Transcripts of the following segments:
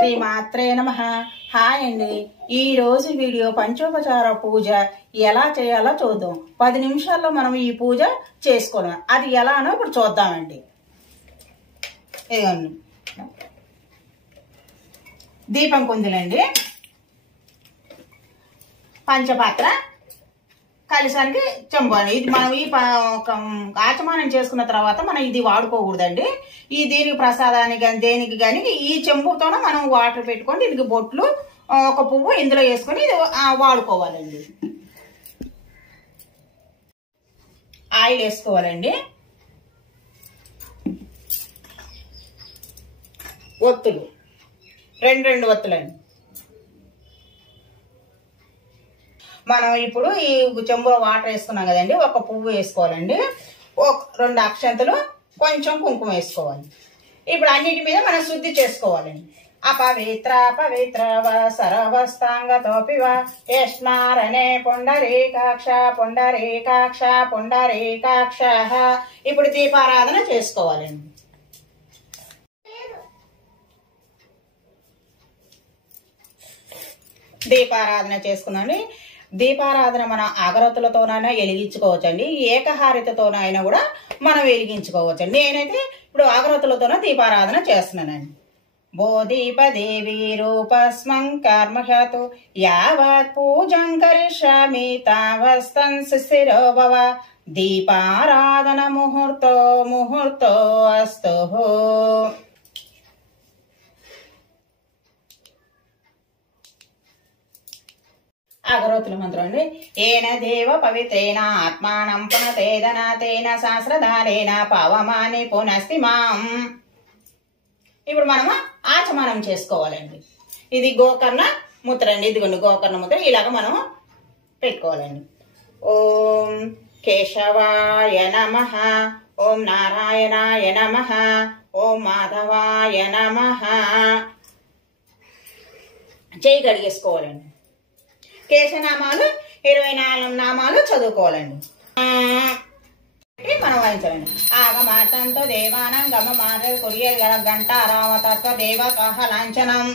శ్రీమాత్రే నమః. హాయ్ అండి. ఈ రోజు వీడియో పంచోపచార పూజ ఎలా చేయాలో చూద్దాం. 10 నిమిషాల్లో మనం ఈ పూజ చేసుకోవాలి. అది ఎలానో ఇప్పుడు చూద్దామండి. ఇదిగోండి దీపం కుందులండి, పంచపాత్ర, కలశానికి చెంబు. ఇది మనం ఈ ఆచమానం చేసుకున్న తర్వాత మనం ఇది వాడుకోకూడదండి. ఈ దీనికి ప్రసాదానికి కానీ దేనికి కానీ ఈ చెంబుతోనే మనం వాటర్ పెట్టుకొని దీనికి బొట్లు ఒక పువ్వు ఇందులో వేసుకొని ఇది వాడుకోవాలండి. ఆయిల్ వేసుకోవాలండి, ఒత్తులు 2 ఒత్తులండి. మనం ఇప్పుడు ఈ చెంబులో వాటర్ వేసుకున్నాం కదండి, ఒక పువ్వు వేసుకోవాలండి, 2 అక్షంతలు, కొంచెం కుంకుమ వేసుకోవాలి. ఇప్పుడు అన్నిటి మీద మనం శుద్ధి చేసుకోవాలండి. అపవిత్ర పవిత్ర సర్వస్తాంగతోపివ యస్మారణే పుండరీకాక్ష పుండరీకాక్ష పుండరీకాక్ష. ఇప్పుడు దీపారాధన చేసుకోవాలండి. దీపారాధన చేసుకుందండి. దీపారాధన మన అగరత్తులతోనైనా వెలిగించుకోవచ్చండి, ఏకహారితతోనైనా కూడా మనం వెలిగించుకోవచ్చండి. నేనైతే ఇప్పుడు అగరత్తులతోనే దీపారాధన చేస్తున్నానండి. బోధీపదేవి రూపస్మం కర్మహతు యావత్ పూజం కరిష్యామి తావస్తం శిశిరో భవ. దీపారాధన ముహూర్తో ముహూర్తో అస్తు. అగరత్తుల మంత్రం అండి. ఏన దేవ పవిత్రేణ ఆత్మానం పునతేదన తేన సహస్రధారేణ పవమాని పునస్తి మాం. ఇప్పుడు మనము ఆచమనం చేసుకోవాలండి. ఇది గోకర్ణ ముద్ర అండి. ఇదిగోండి గోకర్ణ ముద్ర. ఇలాగ మనం పెట్టుకోవాలండి. ఓం కేశవాయ నమః, ఓం నారాయణాయ నమః, ఓం మాధవాయ నమః. చేయి కడిగేసుకోవాలండి. కేశనామాలు 24 నామాలు చదువుకోవాలండి. మనం వాయించాలండి. ఆగమాతంతో దేవానం గమ మార కొరియే గంట రామతత్వ దేవ కహ లాంఛనం.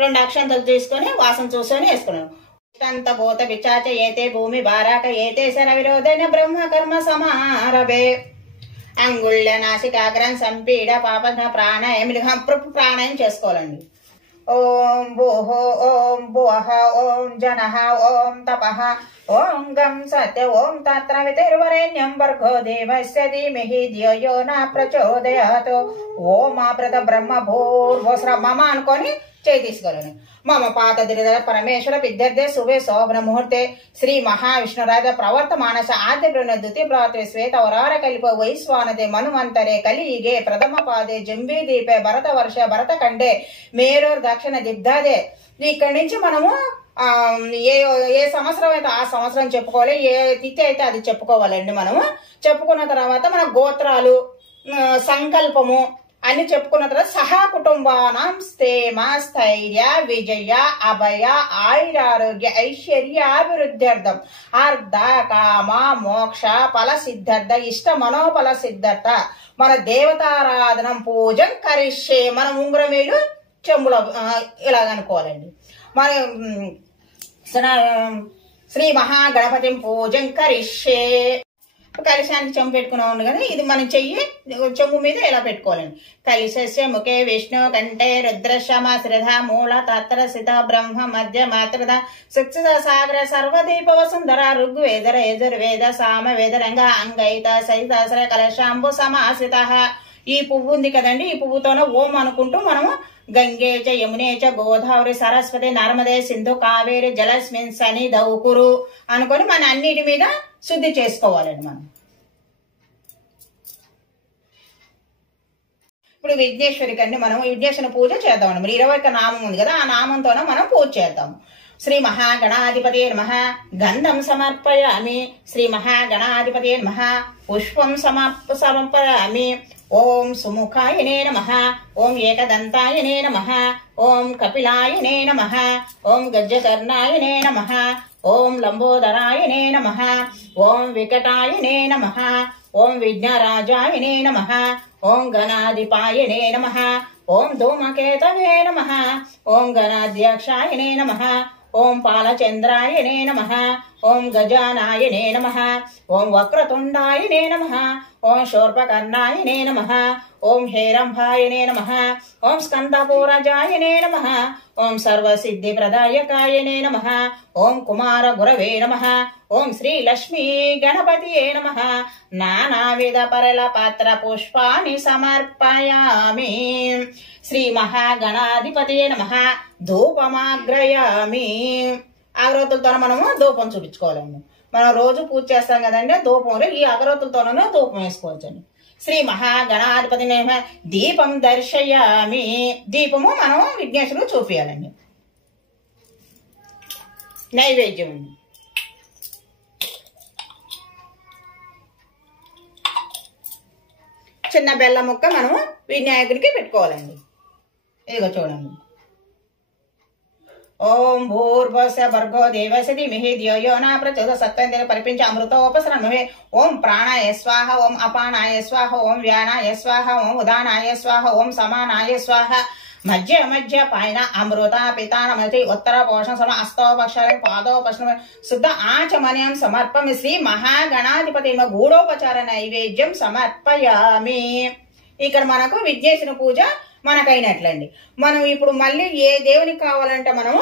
2 అక్షంతలు తీసుకొని వాసన చూసుకొని వేసుకున్నాం. ఇష్టంత భూత విచాచ ఏతే భూమి బారాక ఏతే శర విరోధైన బ్రహ్మ కర్మ సమారభే. అంగుళ్య నాసికాగ్రం సంపీడ పాప ప్రాణాయామ ప్రాణాయం చేసుకోవాలండి. ఓం భూహో ఓం భువః ఓం జనః ఓం తపః ఓం గం సత్య ఓం తత్రవితిర్వరేణ్యం భర్గో దేవస్య ధీమహి ధియో యో న ప్రచోదయాత్. ఓం ఆప్రత బ్రహ్మ భూర్భువః మమ అనుకొని చేయి తీసుకోవాలని. మమ పాత దిరిధర పరమేశ్వర విద్యార్థి శుభే శోభన ముహూర్తే శ్రీ మహావిష్ణురాజ ప్రవర్త మానస ఆద్య బ్రహ్మ ద్వితీయ ప్రాతే శ్వేత వరార కల్ప వైశ్వానదే మనుమంతరే కలియుగే ప్రథమ పాదే జంబీ దీపే భరత వర్ష భరత కండే మేరోర్ దక్షిణ దిగ్ధాదే. ఇక్కడి నుంచి మనము ఏ సంవత్సరం అయితే ఆ సంవత్సరం చెప్పుకోవాలి, ఏ తిథి అయితే అది చెప్పుకోవాలండి. మనము చెప్పుకున్న తర్వాత మన గోత్రాలు సంకల్పము అని చెప్పుకున్న తర్వాత సహా కుటుంబానం స్థేమ స్థైర్య విజయ అభయ ఆయురారోగ్య ఐశ్వర్యాభివృద్ధ్యర్థం అర్ధ కామ మోక్ష ఫల సిద్ధార్థ ఇష్ట మనోఫల సిద్ధార్థ మన దేవతారాధనం పూజం కరిష్యే. మనం ఉంగరం వేలు చెంబులో ఇలాగనుకోవాలండి. మన శ్రీ మహాగణపతి పూజం కరిష్యే. కలశానికి చెంబు పెట్టుకున్నాం కదా, ఇది మనం చెయ్యి చెంబు మీద ఇలా పెట్టుకోవాలండి. కలిశస్య ముఖే విష్ణు కంఠే రుద్రశమ శ్రధ మూల తత్ర సిత బ్రహ్మ మధ్య మాతృద శిక్ష సాగర సర్వదీప వసుంధర ఋగ్వేదర యజుర్వేద సామ వేదరంగ అంగైత సహితాశ్రయ కలశాంబు సమాశ్రిత. ఈ పువ్వు ఉంది కదండి, ఈ పువ్వుతోనే ఓం అనుకుంటూ మనము గంగే చ యమునే చ గోదావరి సరస్వతి నర్మదే సింధు కావేరి జలస్మిన్ సని దౌకురు అనుకొని మన అన్నిటి మీద శుద్ధి చేసుకోవాలండి. మనం ఇప్పుడు విఘ్నేశ్వరికి అండి మనం విఘ్నేశ్వరి పూజ చేద్దామండి. మరి 21 నామం ఉంది కదా, ఆ నామంతోనే మనం పూజ చేద్దాము. శ్రీ మహాగణాధిపతే నమః గంధం సమర్పయామి. శ్రీ మహాగణాధిపతే నమః పుష్పం సమర్పయామి. ఓం సుముఖాయనే నమః, ఓం ఏకదంతాయనే నమః, ఓం కపిలాయనే నమః, ఓం గజకర్ణాయనే నమః, ఓం లంబోదరాయనే నమః, ఓం వికటాయనే నమః, ఓం విఘ్నరాజాయనే నమః, ఓం గణాధిపాయనే నమః, ఓం ధూమకేతవే నమః. ఓం గణాధ్యక్షాయనే నమః. ఓం పాలచంద్రాయనే నమః. ఓం గజానాయనే నమః. ఓం వక్రతుండాయనే నమః. ఓం శూర్పకర్ణాయనే నమః. ఓం హేరంభాయనే నమః. ఓం స్కందపూరజాయనే నమః. ఓం సర్వసిద్ధిప్రదాయకాయనే నమః. ఓం కుమార గురవే నమః. ఓం శ్రీ లక్ష్మీ గణపతియే నమః. నానావిధ పరల పాత్ర పుష్పాన్ని సమర్పయామి. శ్రీ మహాగణాధిపతియే నమః. ధూపమాగ్రయామి. అగరొత్తులతో మనము ధూపం చూపించుకోవాలండి. మనం రోజు పూజ చేస్తాం కదండి, ధూపంలో ఈ అగరొత్తులతోనే ధూపం వేసుకోవచ్చండి. శ్రీ మహాగణాధిపతి దీపం దర్శయామి. దీపము మనం విఘ్నేశ్వరుడు చూపించాలండి. నైవేద్యం అండి. చిన్న బెల్లం ముక్క మనము వినాయకుడికి పెట్టుకోవాలండి. ఇదిగో చూడండి. ఓం భూర్భస్య భర్గో దేవస్య ధీమహి ధియో యో న ప్రచోదయాత్ సత్యం పరిపించ అమృతోపసరణమే. ఓం ప్రాణాయ స్వాహ. ఓం అపానాయ స్వాహ. ఓం వ్యానాయ స్వాహ. ఓం ఉదానాయ స్వాహ. ఓం సమానాయ స్వాహ. మధ్య మధ్య పైన అమృత పితానమతి ఉత్తర పోషణ సమ అస్తోపక్షర పాదోపక్షణ శుద్ధ ఆచమనీయం సమర్పమి. శ్రీ మహాగణాధిపతి గూఢోపచార నైవేద్యం సమర్పయామి. ఇక్కడ మనకు విఘ్నేశ్వర పూజ మనకైనట్లండి. మనం ఇప్పుడు మళ్ళీ ఏ దేవునికి కావాలంటే మనము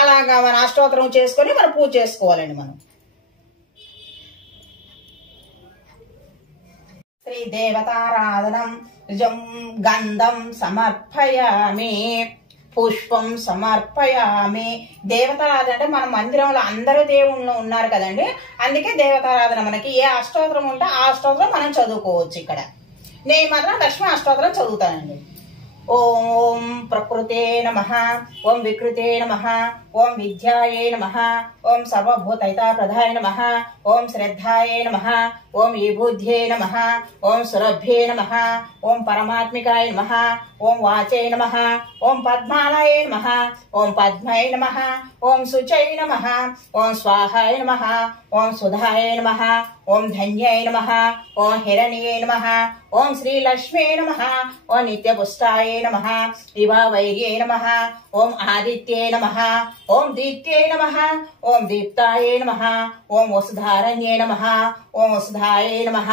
అలాగా మన అష్టోత్తరం చేసుకొని మనం పూజ చేసుకోవాలండి. మనం శ్రీ దేవతారాధనం గంధం సమర్పయామి. పుష్పం సమర్పయామి. దేవతారాధన అంటే మన మందిరంలో అందరూ దేవుళ్ళు ఉన్నారు కదండి, అందుకే దేవతారాధన. మనకి ఏ అష్టోత్తరం ఉంటే ఆ అష్టోత్తరం మనం చదువుకోవచ్చు. ఇక్కడ నేను మాత్రం లక్ష్మీ అష్టోత్తరం చదువుతానండి. ఓం ప్రకృతే నమః. ఓం వికృతే నమః. ఓం విద్యాయే నమః. ఓం సర్వభూతైతాప్రదాయ నమః. ఓం శ్రద్ధాయే నమః. ఓం విబుద్ధ్యే నమః. ఓం సురభ్యే నమః. ఓం పరమాత్మికాయ నమః. ఓం వాచే నమః. ఓం పద్మాలయే నమః. ఓం పద్మై నమః. ఓం శుచై నమః. ఓం స్వాహాయ నమః. ఓం సుధాయ నమః. ఓం ధన్యై నమః. ఓం హిరణ్యే నమః. ఓం శ్రీ లక్ష్మీ నమః. ఓం నిత్యపుష్టాయ నమః. విభావైర్యే నమః. ఓం ఆదిత్యే నమః. ఓం దీప్త్యై నమః. ఓం దీప్తాయ నమః. ఓం వసుధారణ్యే నమః. ఓం వసుధాయ నమః.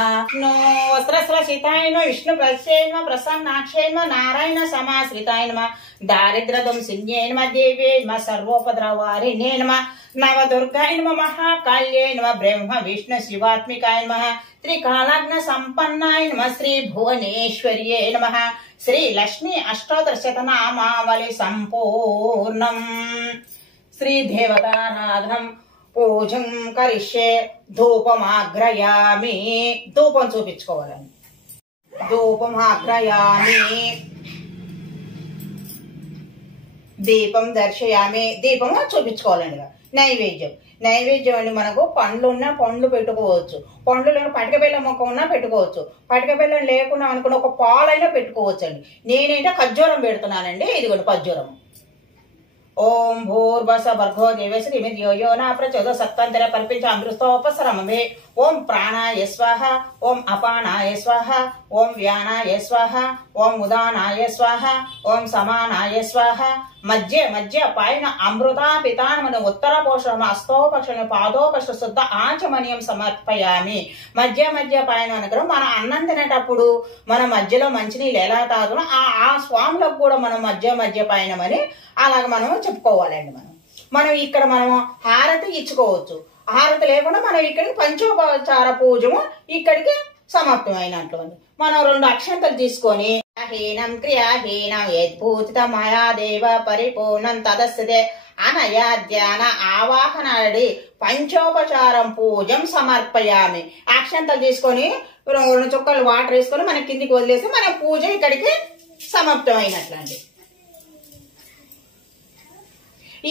వస్త్రస్రసితాయ నమః. విష్ణు ప్రస్యై నమః. ప్రసన్నాక్షై నమః. నారాయణ సమాశ్రితాయ నమః. దారిద్ర్యదంసిన్యై నమః. దేవ్యై నమః. సర్వోపద్రవారిణ్యై నమః. నవదుర్గాయ నమః. మహాకాళ్యై నమః. బ్రహ్మ విష్ణు శివాత్మికాయ నమః. త్రికాలజ్ఞ సంపన్నాయ నమః. శ్రీ భువనేశ్వర్యై నమః. శ్రీ లక్ష్మీ అష్టోత్తర శతనామావళి సంపూర్ణం. శ్రీ దేవతారాధనం పూజం కరిష్యే. ధూపమాగ్రయామి. ధూపం చూపించుకోవాలండి. ధూపమాగ్రయామి. దీపం దర్శయామి. దీపము చూపించుకోవాలండి. నైవేద్యం. నైవేద్యం అండి మనకు పండ్లు ఉన్నా పండ్లు పెట్టుకోవచ్చు. పండ్లు లేని పటిక బెల్లం మొక్క ఉన్నా పెట్టుకోవచ్చు. పటిక బెల్లం లేకుండా అనుకున్న ఒక పాలైనా పెట్టుకోవచ్చు అండి. నేనైతే ఖర్జూరం పెడుతున్నానండి. ఇదిగోండి ఖర్జూరం. ఓం భూర్భస భర్గో దేవస్య ధీమహి ధియో యో న ప్రచోదయాత్ సత్యం పరిపించ అమృతోపసరణమే. ఓం ప్రాణాయ స్వాహ. ఓం అపానాయ స్వాహ. ఓం వ్యానాయ స్వాహ. ఓం ఉదానాయ స్వాహ. ఓం సమానాయ స్వాహ. మధ్య మధ్య పైన అమృత పితానమను ఉత్తర పోషణ అస్తోపక్షణ పాదోపక్ష శుద్ధ ఆచమనీయం సమర్పయామి. మధ్య మధ్య పైన అనుగ్రహం. మనం అన్నం తినేటప్పుడు మన మధ్యలో మంచినీళ్ళు ఎలా తాగుతామో ఆ స్వాములకు కూడా మనం మధ్య మధ్య పైనమని అలాగ మనం చెప్పుకోవాలండి. మనం ఇక్కడ మనము హారతి ఇచ్చుకోవచ్చు. హారతి లేకుండా మనం ఇక్కడికి పంచోపచార పూజము ఇక్కడికి సమాప్తమైనట్లు. మనం 2 అక్షంతలు తీసుకొని హీనం క్రియాహీనం యద్భూతిత మయాదేవ పరిపూర్ణం తదస్సతే అనయా ధ్యాన ఆవాహనాడి పంచోపచారం పూజం సమర్పయామి. అక్షంతలు తీసుకొని 2 చుక్కలు వాటర్ వేసుకొని మన కిందికి వదిలేసి మన పూజ ఇక్కడికి సమాప్తమైనట్లండి.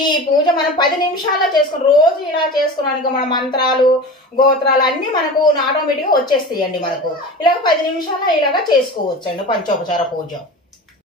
ఈ పూజ మనం 10 నిమిషాల్లో చేసుకుని రోజు ఇలా చేసుకున్నానికి మన మంత్రాలు గోత్రాలు అన్ని మనకు ఆటోమేటిక్ గా వచ్చేస్తాయండి. మనకు ఇలాగ 10 నిమిషాల్లో ఇలాగా చేసుకోవచ్చండి పంచోపచార పూజ.